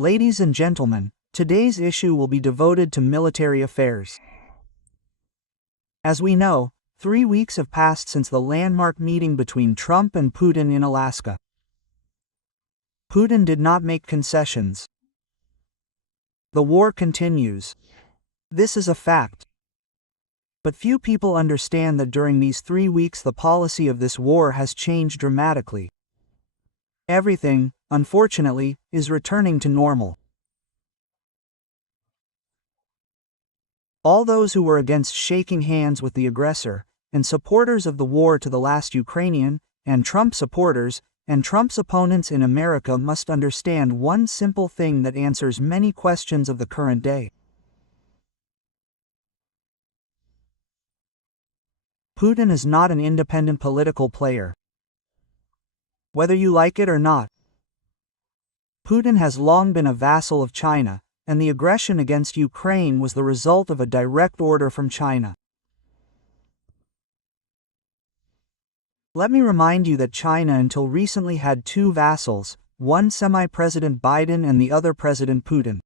Ladies and gentlemen, today's issue will be devoted to military affairs. As we know, 3 weeks have passed since the landmark meeting between Trump and Putin in Alaska. Putin did not make concessions. The war continues. This is a fact. But few people understand that during these 3 weeks the policy of this war has changed dramatically. Everything, unfortunately, is returning to normal. All those who were against shaking hands with the aggressor, and supporters of the war to the last Ukrainian, and Trump supporters, and Trump's opponents in America must understand one simple thing that answers many questions of the current day. Putin is not an independent political player. Whether you like it or not, Putin has long been a vassal of China, and the aggression against Ukraine was the result of a direct order from China. Let me remind you that China until recently had 2 vassals, one semi-President Biden and the other President Putin.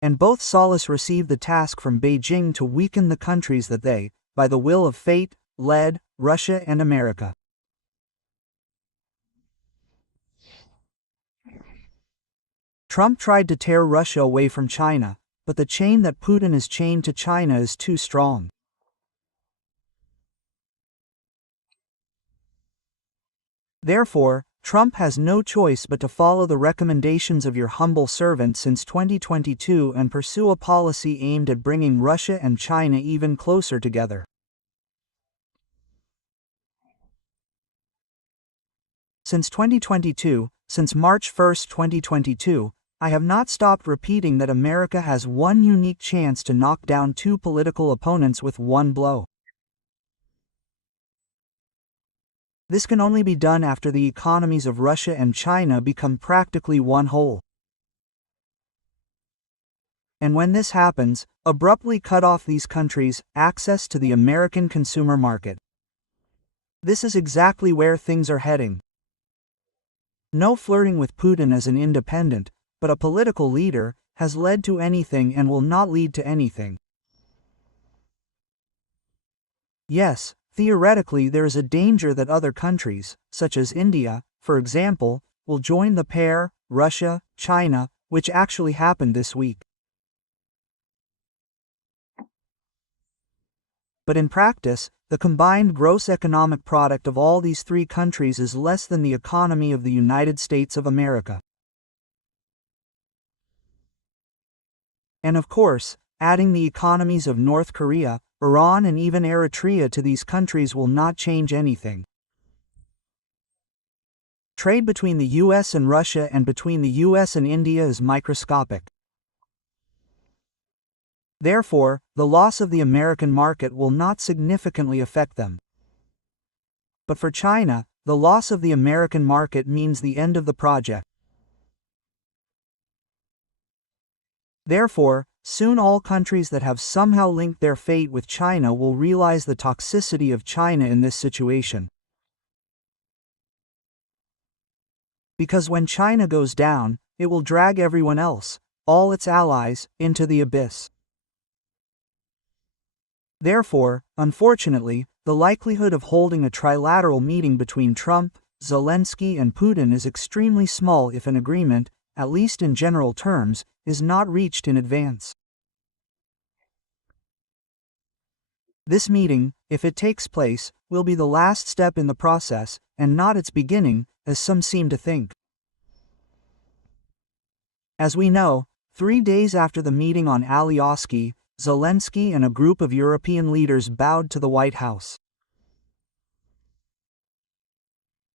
And both solace received the task from Beijing to weaken the countries that they, by the will of fate, led, Russia and America. Trump tried to tear Russia away from China, but the chain that Putin is chained to China is too strong. Therefore, Trump has no choice but to follow the recommendations of your humble servant since 2022 and pursue a policy aimed at bringing Russia and China even closer together. Since 2022, since March 1, 2022, I have not stopped repeating that America has one unique chance to knock down 2 political opponents with one blow. This can only be done after the economies of Russia and China become practically one whole. And when this happens, abruptly cut off these countries' access to the American consumer market. This is exactly where things are heading. No flirting with Putin as an independent, but a political leader, has led to anything and will not lead to anything. Yes, theoretically there is a danger that other countries, such as India, for example, will join the pair, Russia, China, which actually happened this week. But in practice, the combined gross economic product of all these 3 countries is less than the economy of the United States of America. And of course, adding the economies of North Korea, Iran and even Eritrea to these countries will not change anything. Trade between the US and Russia and between the US and India is microscopic. Therefore, the loss of the American market will not significantly affect them. But for China, the loss of the American market means the end of the project. Therefore, soon all countries that have somehow linked their fate with China will realize the toxicity of China in this situation. Because when China goes down, it will drag everyone else, all its allies, into the abyss. Therefore, unfortunately, the likelihood of holding a trilateral meeting between Trump, Zelensky and Putin is extremely small if an agreement, at least in general terms, is not reached in advance. This meeting, if it takes place, will be the last step in the process, and not its beginning, as some seem to think. As we know, 3 days after the meeting on Alioski, Zelensky and a group of European leaders bowed to the White House.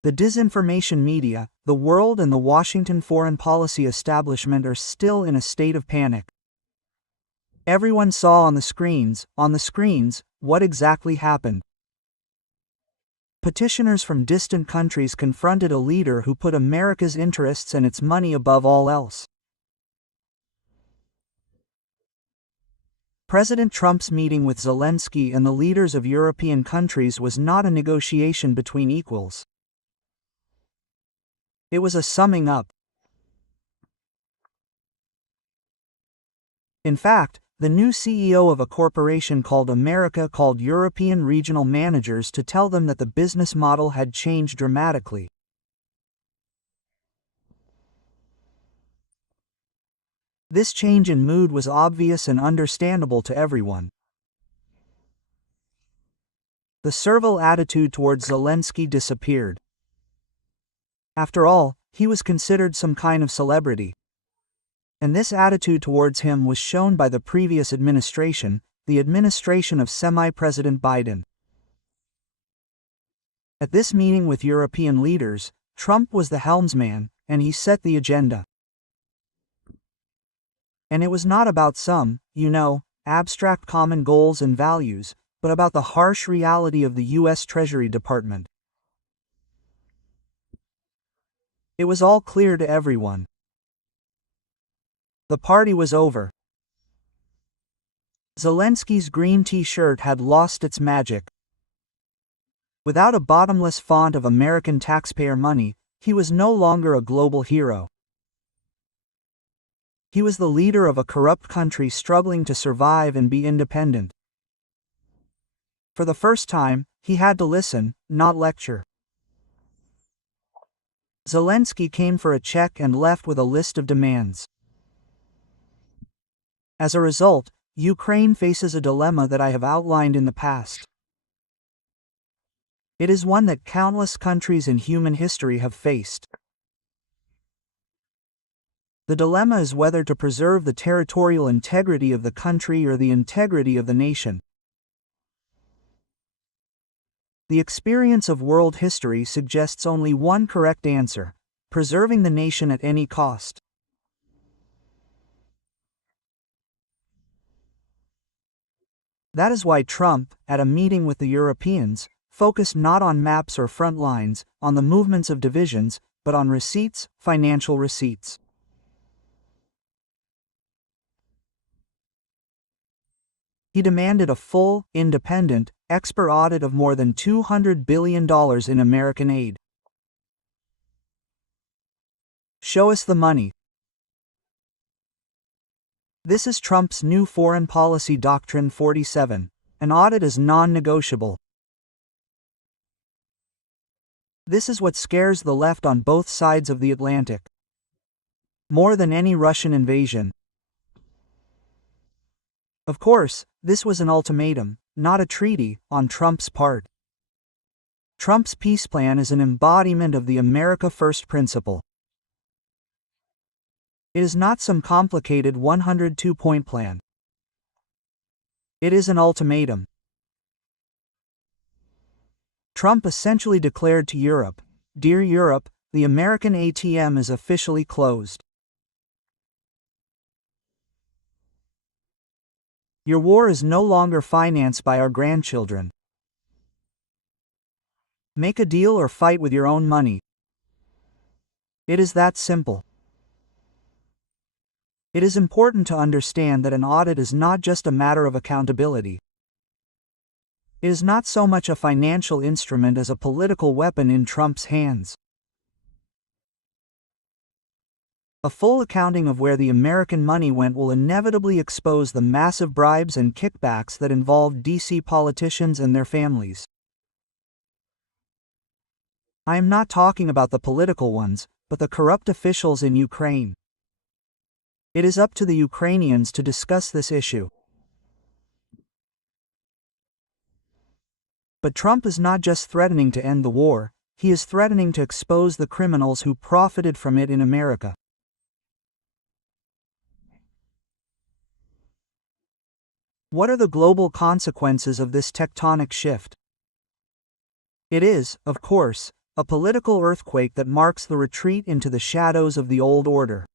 The disinformation media, the world and the Washington foreign policy establishment are still in a state of panic. Everyone saw on the screens, what exactly happened. Petitioners from distant countries confronted a leader who put America's interests and its money above all else. President Trump's meeting with Zelensky and the leaders of European countries was not a negotiation between equals. It was a summing up. In fact, the new CEO of a corporation called America called European regional managers to tell them that the business model had changed dramatically. This change in mood was obvious and understandable to everyone. The servile attitude towards Zelensky disappeared. After all, he was considered some kind of celebrity. And this attitude towards him was shown by the previous administration, the administration of semi-President Biden. At this meeting with European leaders, Trump was the helmsman, and he set the agenda. And it was not about some, abstract common goals and values, but about the harsh reality of the U.S. Treasury Department. It was all clear to everyone. The party was over. Zelensky's green t-shirt had lost its magic. Without a bottomless font of American taxpayer money, he was no longer a global hero. He was the leader of a corrupt country struggling to survive and be independent. For the first time, he had to listen, not lecture. Zelensky came for a check and left with a list of demands. As a result, Ukraine faces a dilemma that I have outlined in the past. It is one that countless countries in human history have faced. The dilemma is whether to preserve the territorial integrity of the country or the integrity of the nation. The experience of world history suggests only one correct answer: preserving the nation at any cost. That is why Trump, at a meeting with the Europeans, focused not on maps or front lines, on the movements of divisions, but on receipts, financial receipts. He demanded a full, independent, expert audit of more than $200 billion in American aid. Show us the money. This is Trump's new foreign policy doctrine 47. An audit is non-negotiable. This is what scares the left on both sides of the Atlantic. More than any Russian invasion. Of course, this was an ultimatum, not a treaty, on Trump's part. Trump's peace plan is an embodiment of the America First principle. It is not some complicated 102-point plan. It is an ultimatum. Trump essentially declared to Europe, "Dear Europe, the American ATM is officially closed. Your war is no longer financed by our grandchildren. Make a deal or fight with your own money." It is that simple. It is important to understand that an audit is not just a matter of accountability. It is not so much a financial instrument as a political weapon in Trump's hands. A full accounting of where the American money went will inevitably expose the massive bribes and kickbacks that involved DC politicians and their families. I am not talking about the political ones, but the corrupt officials in Ukraine. It is up to the Ukrainians to discuss this issue. But Trump is not just threatening to end the war, he is threatening to expose the criminals who profited from it in America. What are the global consequences of this tectonic shift? It is, of course, a political earthquake that marks the retreat into the shadows of the old order,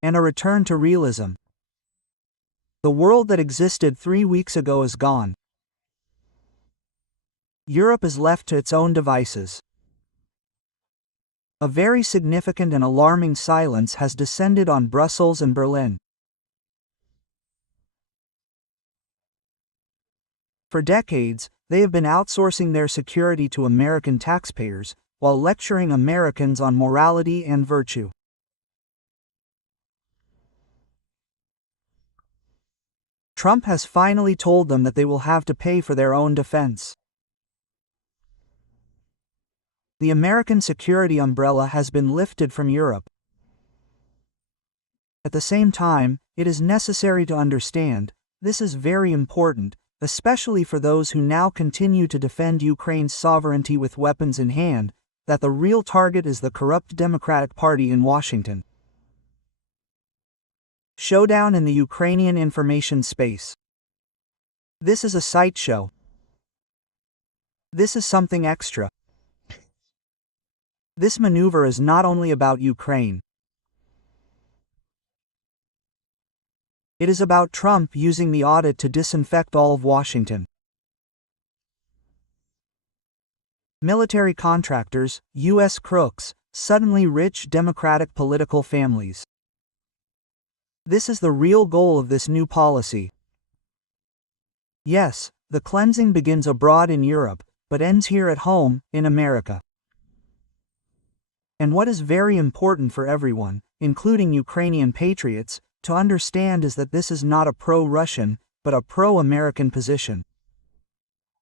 and a return to realism. The world that existed 3 weeks ago is gone. Europe is left to its own devices. A very significant and alarming silence has descended on Brussels and Berlin. For decades, they have been outsourcing their security to American taxpayers, while lecturing Americans on morality and virtue. Trump has finally told them that they will have to pay for their own defense. The American security umbrella has been lifted from Europe. At the same time, it is necessary to understand, this is very important, especially for those who now continue to defend Ukraine's sovereignty with weapons in hand, that the real target is the corrupt Democratic Party in Washington. Showdown in the Ukrainian information space. This is a sideshow. This is something extra. This maneuver is not only about Ukraine. It is about Trump using the audit to disinfect all of Washington. Military contractors, U.S. crooks, suddenly rich Democratic political families. This is the real goal of this new policy. Yes, the cleansing begins abroad in Europe, but ends here at home, in America. And what is very important for everyone, including Ukrainian patriots, to understand is that this is not a pro-Russian, but a pro-American position.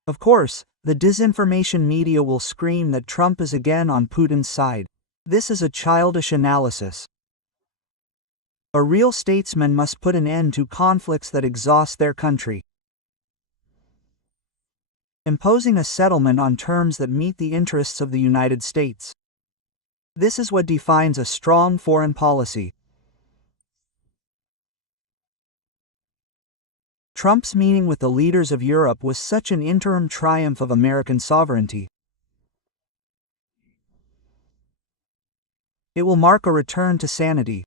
Of course, the disinformation media will scream that Trump is again on Putin's side. This is a childish analysis. A real statesman must put an end to conflicts that exhaust their country. Imposing a settlement on terms that meet the interests of the United States. This is what defines a strong foreign policy. Trump's meeting with the leaders of Europe was such an interim triumph of American sovereignty. It will mark a return to sanity.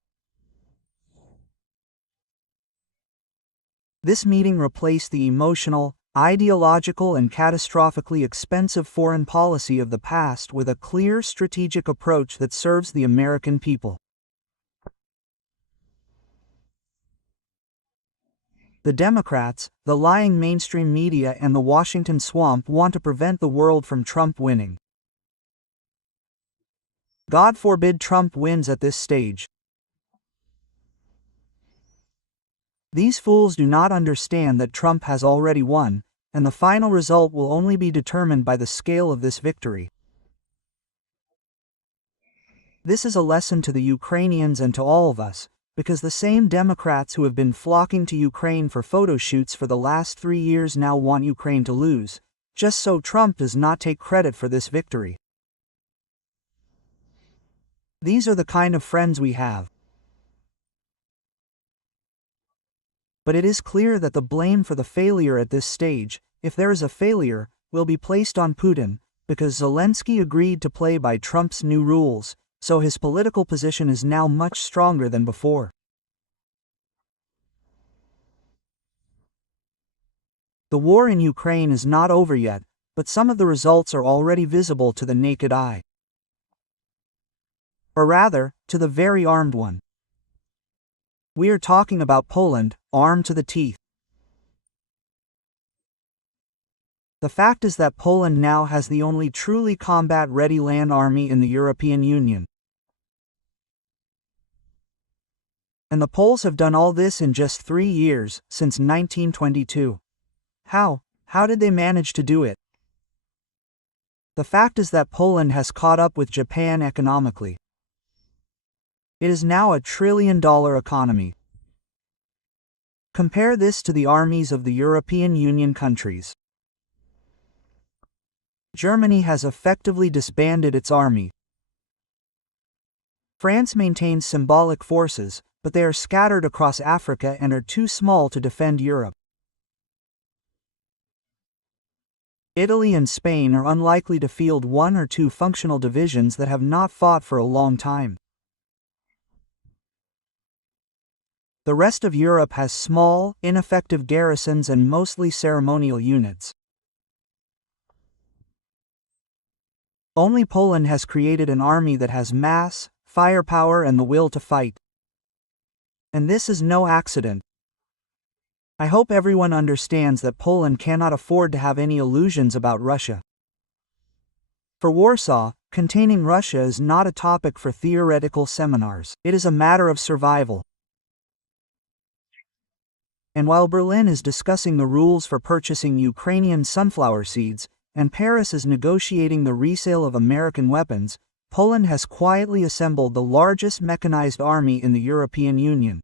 This meeting replaced the emotional, ideological and catastrophically expensive foreign policy of the past with a clear strategic approach that serves the American people. The Democrats, the lying mainstream media and the Washington swamp want to prevent the world from Trump winning. God forbid Trump wins at this stage. These fools do not understand that Trump has already won, and the final result will only be determined by the scale of this victory. This is a lesson to the Ukrainians and to all of us, because the same Democrats who have been flocking to Ukraine for photo shoots for the last 3 years now want Ukraine to lose, just so Trump does not take credit for this victory. These are the kind of friends we have. But it is clear that the blame for the failure at this stage, if there is a failure, will be placed on Putin, because Zelensky agreed to play by Trump's new rules, so his political position is now much stronger than before. The war in Ukraine is not over yet, but some of the results are already visible to the naked eye. Or rather, to the very armed one. We are talking about Poland, armed to the teeth. The fact is that Poland now has the only truly combat-ready land army in the European Union. And the Poles have done all this in just 3 years, since 1922. How did they manage to do it? The fact is that Poland has caught up with Japan economically. It is now a $1 trillion economy. Compare this to the armies of the European Union countries. Germany has effectively disbanded its army. France maintains symbolic forces, but they are scattered across Africa and are too small to defend Europe. Italy and Spain are unlikely to field 1 or 2 functional divisions that have not fought for a long time. The rest of Europe has small, ineffective garrisons and mostly ceremonial units. Only Poland has created an army that has mass, firepower and the will to fight. And this is no accident. I hope everyone understands that Poland cannot afford to have any illusions about Russia. For Warsaw, containing Russia is not a topic for theoretical seminars. It is a matter of survival. And while Berlin is discussing the rules for purchasing Ukrainian sunflower seeds, and Paris is negotiating the resale of American weapons, Poland has quietly assembled the largest mechanized army in the European Union.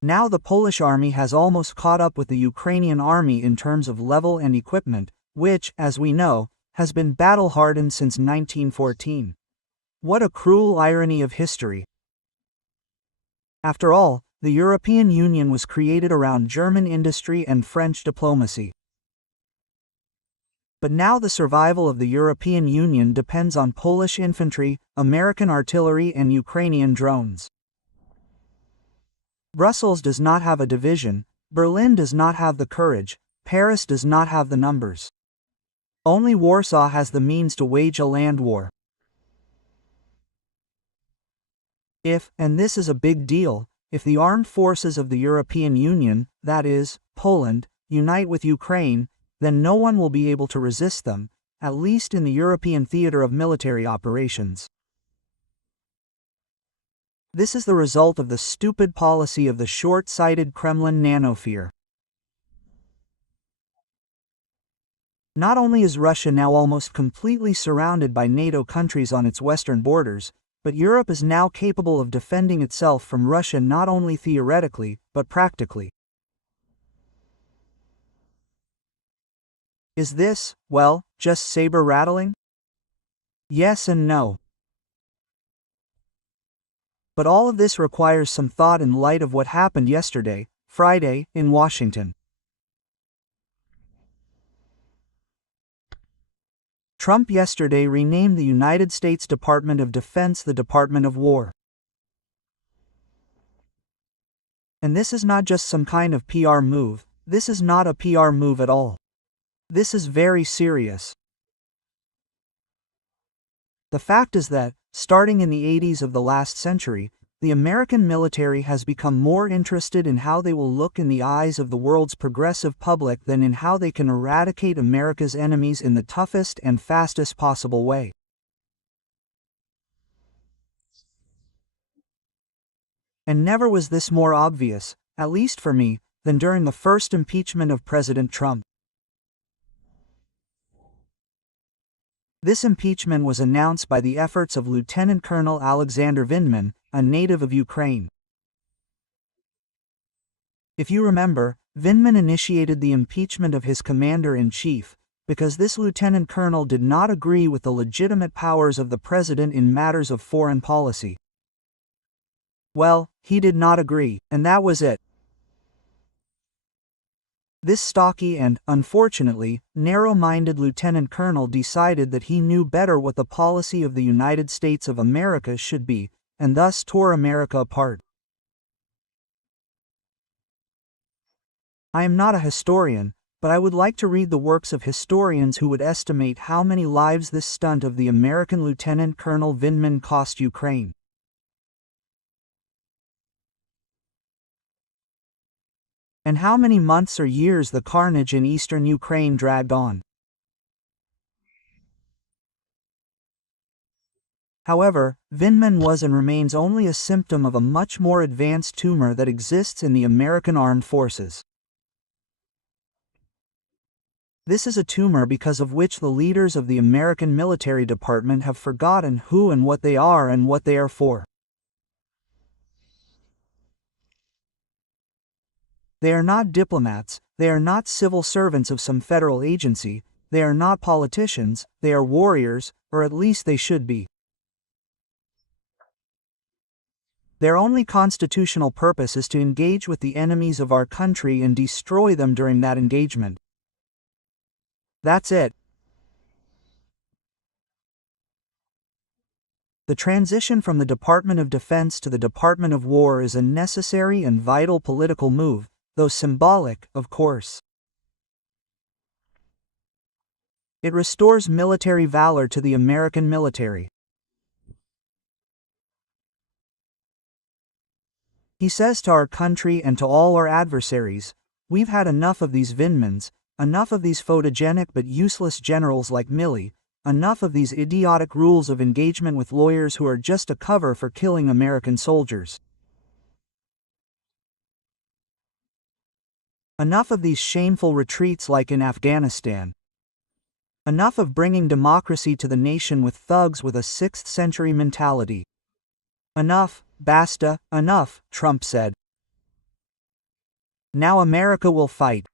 Now the Polish army has almost caught up with the Ukrainian army in terms of level and equipment, which, as we know, has been battle-hardened since 1914. What a cruel irony of history. After all, the European Union was created around German industry and French diplomacy. But now the survival of the European Union depends on Polish infantry, American artillery and Ukrainian drones. Brussels does not have a division, Berlin does not have the courage, Paris does not have the numbers. Only Warsaw has the means to wage a land war. If, and this is a big deal, if the armed forces of the European Union, that is, Poland, unite with Ukraine, then no one will be able to resist them, at least in the European theater of military operations. This is the result of the stupid policy of the short-sighted Kremlin nanosphere. Not only is Russia now almost completely surrounded by NATO countries on its western borders, but Europe is now capable of defending itself from Russia not only theoretically, but practically. Is this, well, just saber-rattling? Yes and no. But all of this requires some thought in light of what happened yesterday, Friday, in Washington. Trump yesterday renamed the United States Department of Defense the Department of War. And this is not just some kind of PR move, this is not a PR move at all. This is very serious. The fact is that, starting in the 80s of the last century, the American military has become more interested in how they will look in the eyes of the world's progressive public than in how they can eradicate America's enemies in the toughest and fastest possible way. And never was this more obvious, at least for me, than during the first impeachment of President Trump. This impeachment was announced by the efforts of Lieutenant Colonel Alexander Vindman, a native of Ukraine. If you remember, Vindman initiated the impeachment of his commander-in-chief, because this lieutenant colonel did not agree with the legitimate powers of the president in matters of foreign policy. Well, he did not agree, and that was it. This stocky and, unfortunately, narrow-minded lieutenant colonel decided that he knew better what the policy of the United States of America should be, and thus tore America apart. I am not a historian, but I would like to read the works of historians who would estimate how many lives this stunt of the American Lieutenant Colonel Vindman cost Ukraine. And how many months or years the carnage in eastern Ukraine dragged on. However, Vindman was and remains only a symptom of a much more advanced tumor that exists in the American armed forces. This is a tumor because of which the leaders of the American military department have forgotten who and what they are and what they are for. They are not diplomats, they are not civil servants of some federal agency, they are not politicians, they are warriors, or at least they should be. Their only constitutional purpose is to engage with the enemies of our country and destroy them during that engagement. That's it. The transition from the Department of Defense to the Department of War is a necessary and vital political move, though symbolic, of course. It restores military valor to the American military. He says to our country and to all our adversaries, we've had enough of these Vindmans, enough of these photogenic but useless generals like Milley, enough of these idiotic rules of engagement with lawyers who are just a cover for killing American soldiers. Enough of these shameful retreats like in Afghanistan. Enough of bringing democracy to the nation with thugs with a 6th century mentality. Enough, basta, enough, Trump said. Now America will fight.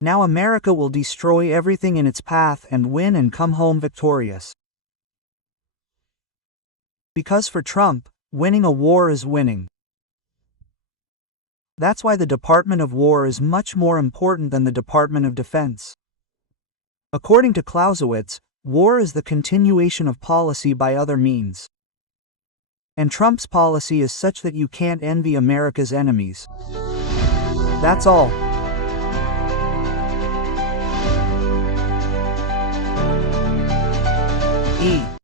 Now America will destroy everything in its path and win and come home victorious. Because for Trump, winning a war is winning. That's why the Department of War is much more important than the Department of Defense. According to Clausewitz, war is the continuation of policy by other means. And Trump's policy is such that you can't envy America's enemies. That's all.